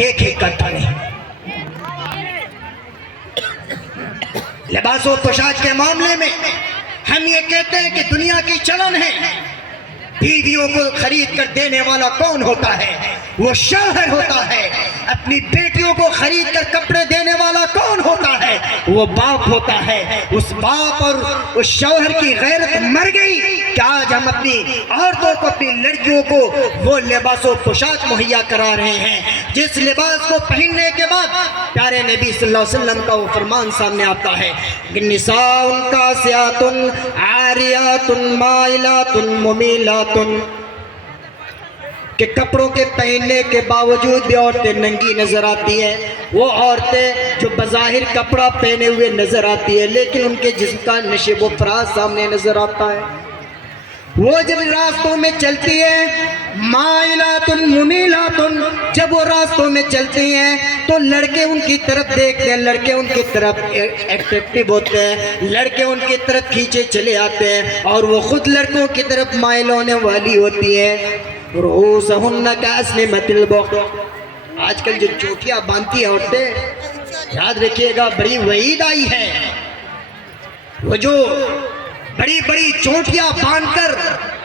دیکھے کرتا نہیں۔ لباس و پوشاک کے معاملے میں ہم یہ کہتے ہیں کہ دنیا کی چلن ہے، بیویوں کو خرید کر دینے والا کون ہوتا ہے؟ وہ شوہر ہوتا ہے۔ اپنی بیٹیوں کو خرید کر کپڑے دینے والا کون ہوتا ہے؟ وہ باپ ہوتا ہے۔ اس باپ اور اس شوہر کی غیرت مر گئی کہ آج ہم اپنی عورتوں کو، اپنی لڑکیوں کو وہ لباس و پوشاک مہیا کرا رہے ہیں جس لباس کو پہننے کے بعد پیارے نبی صلی اللہ علیہ وسلم کا وہ فرمان سامنے آتا ہے، نساء کاسیات عاریات مائلات ممیلات، کہ کپڑوں کے پہننے کے باوجود بھی عورتیں ننگی نظر آتی ہیں۔ وہ عورتیں جو بظاہر کپڑا پہنے ہوئے نظر آتی ہے لیکن ان کے جسم کا نشیب و فراز سامنے نظر آتا ہے۔ وہ جب راستوں میں چلتی ہے مائلات ممیلات، جب وہ راستوں میں چلتی ہیں تو لڑکے ان کی طرف دیکھتے ہیں، لڑکے ان کی طرف اٹریکٹیو ہوتے ہیں، لڑکے ان کی طرف کھینچے چلے آتے ہیں اور وہ خود لڑکوں کی طرف مائل ہونے والی ہوتی ہے۔ رؤوسہن کاسنمۃ البخت، آج کل جو چوٹیاں باندھتی ہیں عورتیں، یاد رکھیے گا بڑی وعید آئی ہے۔ وہ جو بڑی بڑی چوٹیاں باندھ کر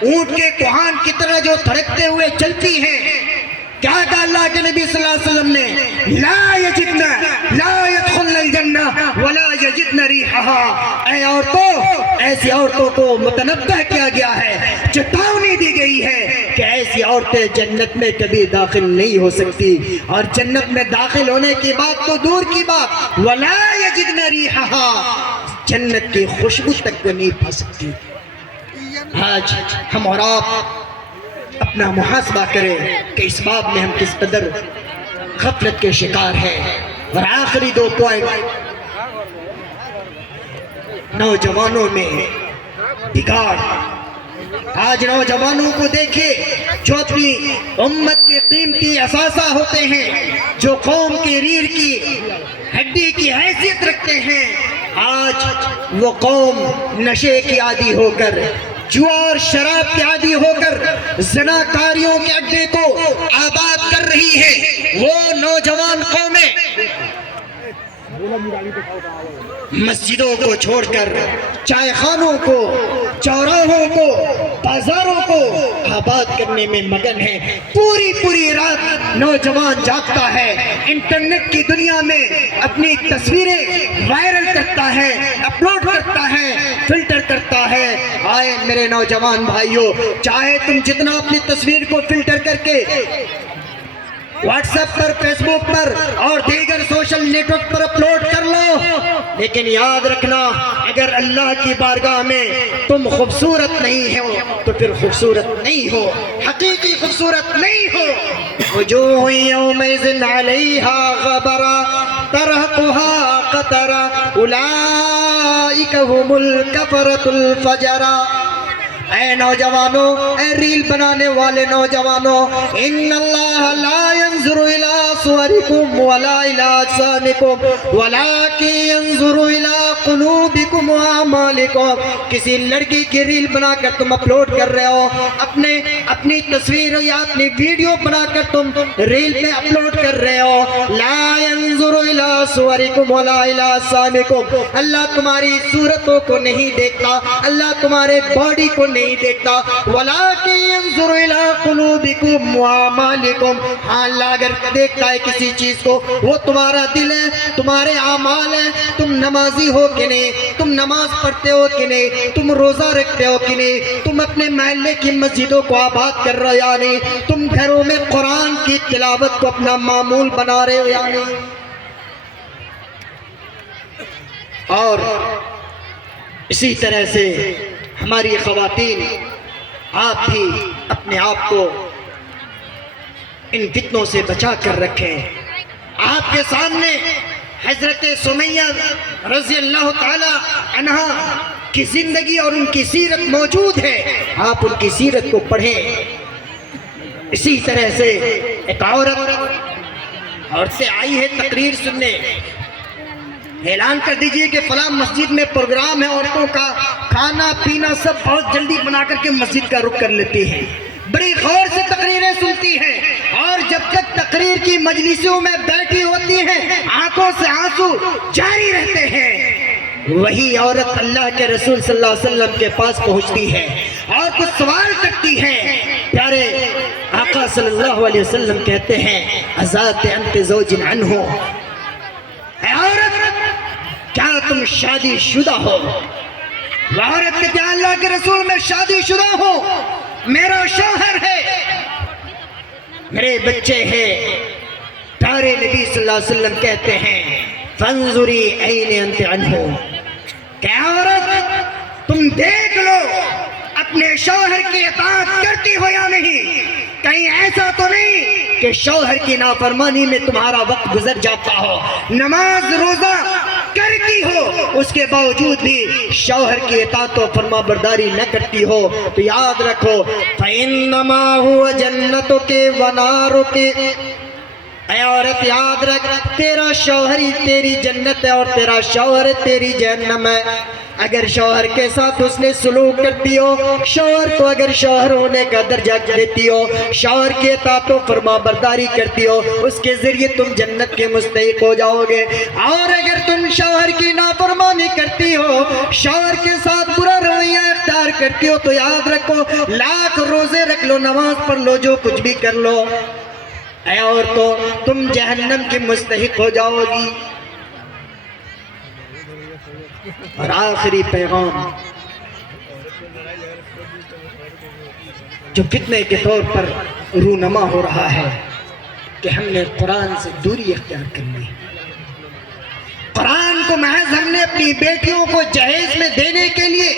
اونٹ کے کوہان کی طرح جو تھڑکتے ہوئے چلتی ہیں، کیا کہا اللہ کے نبی صلی اللہ علیہ وسلم نے؟ لا يدخلن الجنہ ولا یجدن ریحہا، اے عورتوں، ایسی عورتوں کو متنبہ کیا گیا ہے، چتاونی دی گئی ہے کہ ایسی عورتیں جنت میں کبھی داخل نہیں ہو سکتی، اور جنت میں داخل ہونے کی بات تو دور کی بات، ولا یجدن ریحہا، جنت کی خوشبو تک وہ نہیں پا سکتی۔ آج ہم اور آپ اپنا محاسبہ کریں کہ اس باب میں ہم کس قدر غفلت کے شکار ہیں۔ اور آخری 2 پوائنٹ، نوجوانوں میں بگاڑ۔ آج نوجوانوں کو دیکھیں جو اپنی امت کے قیمتی اثاثہ ہوتے ہیں، جو قوم کی ریڑھ کی ہڈی کی حیثیت رکھتے ہیں، آج وہ قوم نشے کی عادی ہو کر، جوا اور شراب کے عادی ہو کر زناکاریوں کے اڈے کو آباد کر رہی ہے۔ وہ نوجوان قومیں مسجدوں کو چھوڑ کر چائے خانوں کو، چوراہوں کو، بازاروں کو آباد کرنے میں مگن ہے۔ پوری رات نوجوان جاگتا ہے، انٹرنیٹ کی دنیا میں اپنی تصویریں وائرل کرتا ہے، اپلوڈ کرتا ہے، فلٹر کرتا ہے۔ آئے میرے نوجوان بھائیوں، چاہے تم جتنا اپنی تصویر کو فلٹر کر کے واٹس ایپ پر، فیس بک پر اور دیگر سوشل نیٹ ورک پر اپلوڈ کر لو، لیکن یاد رکھنا اگر اللہ کی بارگاہ میں تم خوبصورت نہیں ہو تو پھر خوبصورت نہیں ہو، حقیقی خوبصورت نہیں ہو۔ وجوہ یومئذ علیہا غبرا ترہقہا قطرا اولئک هم الکفرۃ الفجرا۔ اے نوجوانوں، اے ریل بنانے والے نوجوانوں، ان اللہ لا ينظر الى صورکم ولا الى اجسامکم ولکن ينظر الى قلوبکم واعمالکم۔ کسی لڑکی کی ریل بنا کر تم اپلوڈ کر رہے ہو، اپنی تصویر یا اپنی ویڈیو بنا کر تم ریل میں اپلوڈ کر رہے ہو، لا ينظر الى صورکم ولا الى اجسامکم، اللہ تمہاری صورتوں کو نہیں دیکھتا، اللہ تمہارے باڈی کو نہیں دیکھتا، وَلَٰكِن يَنظُرُ إِلَىٰ قُلُوبِكُمْ وَأَعْمَالِكُمْ، ہاں اللہ اگر دیکھتا ہے کسی چیز کو وہ تمہارا دل ہے، تمہارے اعمال ہیں، تم نمازی ہو کہ نہیں، تم نماز پڑھتے ہو کہ نہیں، تم روزہ رکھتے ہو کہ نہیں، تم اپنے محلے کی مسجدوں کو آباد کر رہے ہو یا نہیں، تم گھروں میں قرآن کی تلاوت کو اپنا معمول بنا رہے ہو یا نہیں۔ اور اسی طرح سے ہماری خواتین، آپ بھی اپنے آپ کو ان فتنوں سے بچا کر رکھیں۔ آپ کے سامنے حضرت سمیہ رضی اللہ تعالی عنہ کی زندگی اور ان کی سیرت موجود ہے، آپ ان کی سیرت کو پڑھیں۔ اسی طرح سے ایک عورت سے آئی ہے تقریر سننے، اعلان کر دیجئے کہ فلاں مسجد میں پروگرام ہے، عورتوں کا کھانا پینا سب بہت جلدی بنا کر کے مسجد کا رخ کر لیتی ہیں، بڑی غور سے تقریریں سنتی ہیں، اور جب تک تقریر کی مجلسوں میں بیٹھی ہوتی ہیں آنکھوں سے آنسو جاری رہتے ہیں، وہی عورت اللہ کے رسول صلی اللہ علیہ وسلم کے پاس پہنچتی ہے اور کچھ سوال کرتی ہے۔ پیارے آقا صلی اللہ علیہ وسلم کہتے ہیں ازات انت زوج عنہ، اے عورت کیا تم شادی شدہ ہو؟ وہ عورت کہتے ہیں اللہ کے رسول میں شادی شدہ ہوں، میرا شوہر ہے، میرے بچے ہیں۔ پیارے نبی صلی اللہ علیہ وسلم کہتے ہیں فانظری این انت عنہ، کہ عورت تم دیکھ لو اپنے شوہر کی اطاعت کرتی ہو یا نہیں، کہیں ایسا تو نہیں کہ شوہر کی نافرمانی میں تمہارا وقت گزر جاتا ہو، نماز روزہ کرتی ہو اس کے باوجود بھی شوہر کی اطاعت و فرما برداری نہ کرتی ہو، تو یاد رکھو فَإِنَّمَا هُوَ جَنَّتُكِ وَنَارُكِ، اے عورت یاد رکھ تیرا شوہر ہی تیری جنت ہے اور تیرا شوہر تیری جہنم ہے۔ اگر شوہر کے ساتھ اس نے سلوک کرتی ہو، شوہر کو اگر شوہر ہونے کا درجہ دیتی ہو، شوہر کی اطاعت و فرما برداری کرتی ہو، اس کے ذریعے تم جنت کے مستحق ہو جاؤ گے۔ اور اگر تم شوہر کی نافرمانی کرتی ہو، شوہر کے ساتھ برا رویہ اختیار کرتی ہو، تو یاد رکھو لاکھ روزے رکھ لو، نماز پڑھ لو، جو کچھ بھی کر لو، اے عورتوں تم جہنم کی مستحق ہو جاؤ گی۔ اور آخری پیغام جو فتنے کے طور پر رونما ہو رہا ہے کہ ہم نے قرآن سے دوری اختیار کرنی ہے۔ قرآن کو محض ہم نے اپنی بیٹیوں کو جہیز میں دینے کے لیے،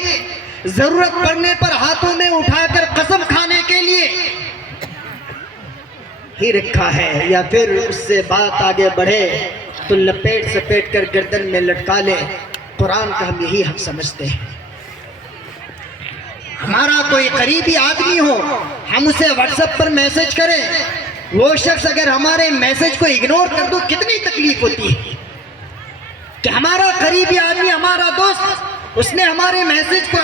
ضرورت پڑنے پر ہاتھوں میں اٹھا کر قسم کھانے کے لیے ہی رکھا ہے، یا پھر اس سے بات آگے بڑھے تو لپیٹ سپیٹ کر گردن میں لٹکا لے۔ قرآن کا ہم یہی حق سمجھتے ہیں۔ ہمارا کوئی قریبی آدمی ہو، ہم اسے واٹس ایپ پر میسج کریں، وہ شخص اگر ہمارے میسج کو اگنور کر دو کتنی تکلیف ہوتی ہے کہ ہمارا قریبی آدمی، ہمارا دوست، اس نے ہمارے میسج کو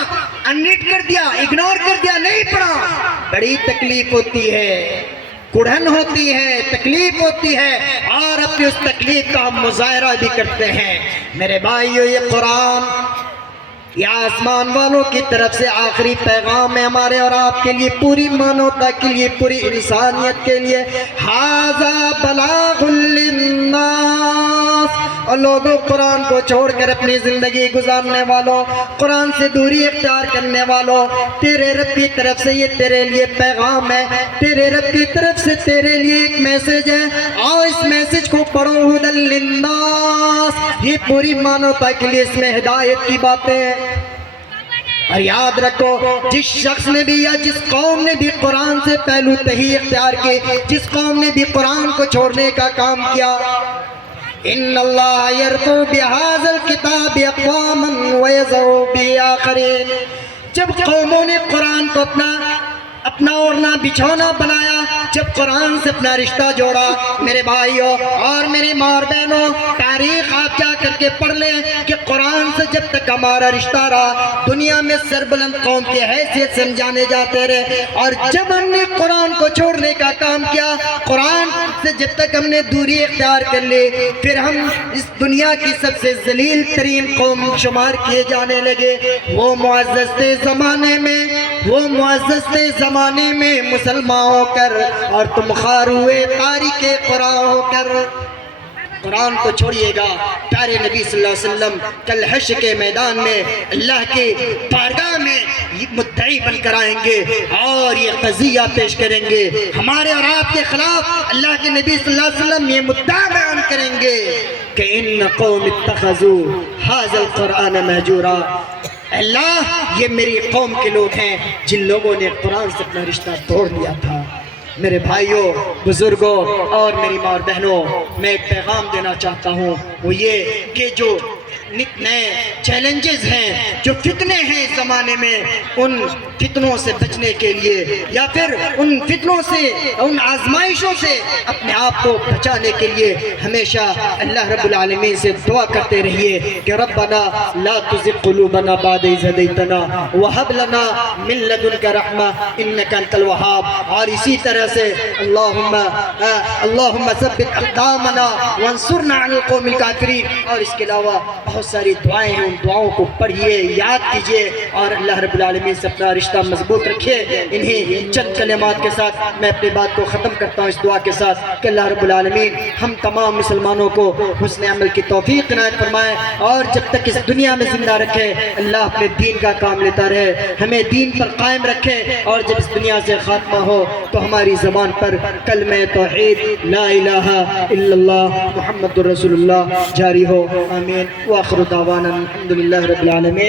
انریڈ کر دیا، اگنور کر دیا، نہیں پڑھا، بڑی تکلیف ہوتی ہے، کڑھن ہوتی ہے، تکلیف ہوتی ہے، اور اپنی اس تکلیف کا ہم مظاہرہ بھی کرتے ہیں۔ میرے بھائیو یہ قرآن یہ آسمان والوں کی طرف سے آخری پیغام ہے ہمارے اور آپ کے لیے، پوری مانوتا کے لیے، پوری انسانیت کے لیے۔ ھذا بلاغ للناس، اور لوگوں قرآن کو چھوڑ کر اپنی زندگی گزارنے والوں، قرآن سے دوری اختیار کرنے والوں، تیرے رب کی طرف سے یہ تیرے لیے پیغام ہے، تیرے رب کی طرف سے تیرے لیے ایک میسج ہے، آؤ اس میسج کو پڑھو۔ ھدی للناس، یہ پوری مانوتا کے لیے اس میں ہدایت کی باتیں ہیں۔ اور یاد رکھو جس شخص نے بھی یا جس قوم نے بھی قرآن سے پہلو تہی اختیار کی، جس قوم نے بھی قرآن کو چھوڑنے کا کام کیا، ان اللہ یرفع بہذا الکتاب اقواما ویذر بآخرین، جب قوموں نے قرآن کو اپنا اوڑھنا بچھونا بنایا، جب قرآن سے اپنا رشتہ جوڑا، میرے بھائیوں اور میری ماں اور بہنوں، تاریخ آپ جا کر کے پڑھ لیں کہ قرآن سے جب تک ہمارا رشتہ رہا، دنیا میں سربلند قوم کی حیثیت سے جانے جاتے رہے، اور جب ہم نے قرآن کو چھوڑنے کا کام کیا، قرآن سے جب تک ہم نے دوری اختیار کر لی، پھر ہم اس دنیا کی سب سے ذلیل ترین قوم شمار کیے جانے لگے۔ وہ معزز تھے زمانے میں مسلمان ہو کر، اور تم خوار ہوئے تاریخ قرآن ہو کر۔ قرآن کو چھوڑیے گا، پیارے نبی صلی اللہ علیہ وسلم کل حشر کے میدان میں اللہ کے بارگاہ میں مدعی بن کر آئیں گے اور یہ قضیہ پیش کریں گے، ہمارے اور آپ کے خلاف اللہ کے نبی صلی اللہ علیہ وسلم یہ مدعا بیان کریں گے کہ ان قوم اتخذوا ھذا القرآن مہجورا، اللہ یہ میری قوم کے لوگ ہیں جن لوگوں نے قرآن سے اپنا رشتہ توڑ لیا تھا۔ میرے بھائیوں، بزرگوں اور میری ماں اور بہنوں، میں ایک پیغام دینا چاہتا ہوں، وہ یہ کہ جو نت نئے چیلنجز ہیں، جو فتنے ہیں اس زمانے میں، ان فتنوں سے بچنے کے لیے یا پھر ان فتنوں سے، ان آزمائشوں سے اپنے آپ کو بچانے کے لیے ہمیشہ اللہ رب العالمین سے دعا کرتے رہیے کہ ربنا لا تزغ قلوبنا بعد اذ ہدیتنا وہب لنا من لدنک رحمہ انک انت الوہاب. اور اسی طرح سے اللہم ثبت اقدامنا وانصرنا علی القوم الکافرین. اور اس کے علاوہ بہت ساری دعائیں ہیں، ان دعاؤں کو پڑھیے، یاد کیجیے اور اللہ رب العالمین سے اپنا رشتہ مضبوط رکھیے. انہیں چند کلمات کے ساتھ میں اپنی بات کو ختم کرتا ہوں، اس دعا کے ساتھ کہ اللہ رب العالمین ہم تمام مسلمانوں کو حسن عمل کی توفیق عنایت فرمائے، اور جب تک اس دنیا میں زندہ رکھے اللہ اپنے دین کا کام لیتا رہے، ہمیں دین پر قائم رکھے، اور جب اس دنیا سے خاتمہ ہو تو ہماری زبان پر کلمہ توحید لا الہ الا اللہ محمد رسول اللہ جاری ہو. آمین. وآخر دعوانا الحمدللہ رب العالمین.